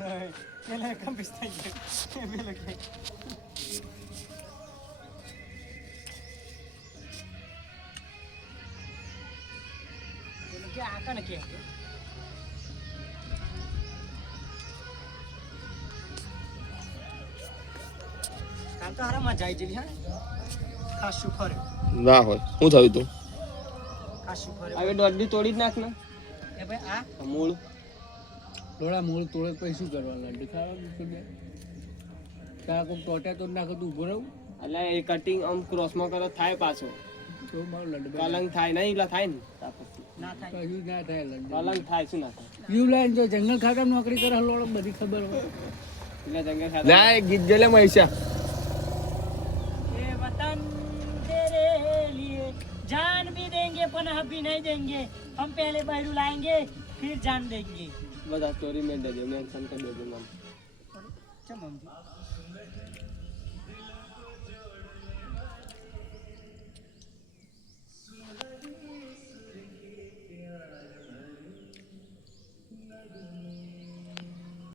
પેલા કમ્પ્લીટ થઈ ગયું પેલો કે क्या आका न क्या કામ તો હારા મજા આવી જલી હા ખાસું ફરે ના હોય હું થયું તું ખાસું ફરે હવે દોડડી તોડી જ નાખ ને એ ભાઈ આ મૂળ થોડા મૂળ તોડે પછી શું કરવા લડ્ડુ ખાવાનું છે બે તારા કોઈ ટોટા તો નાખો તું ઉભો રહું એટલે એ કટિંગ આમ ક્રોસમાં કરો થાય પાછો તો મારું લડ્ડુ કલંગ થાય નહીં એટલા થાય ને ના થાય કશું ના થાય લડ્ડુ કલંગ થાય શું ના થાય યુ લાઈન જો જંગલ ખાતા નોકરી કરે હલોડો બધી ખબર હોય એટલે જંગલ ખાતા ના એ ગીત ગેલે મૈસા ये वतन तेरे लिए जान भी देंगे पनाह भी नहीं देंगे हम पहले बहरू लाएंगे फिर जान देंगे બધા સ્ટોરી મેં દેજો મેન્શન કરી દેજો મને चल मम्मी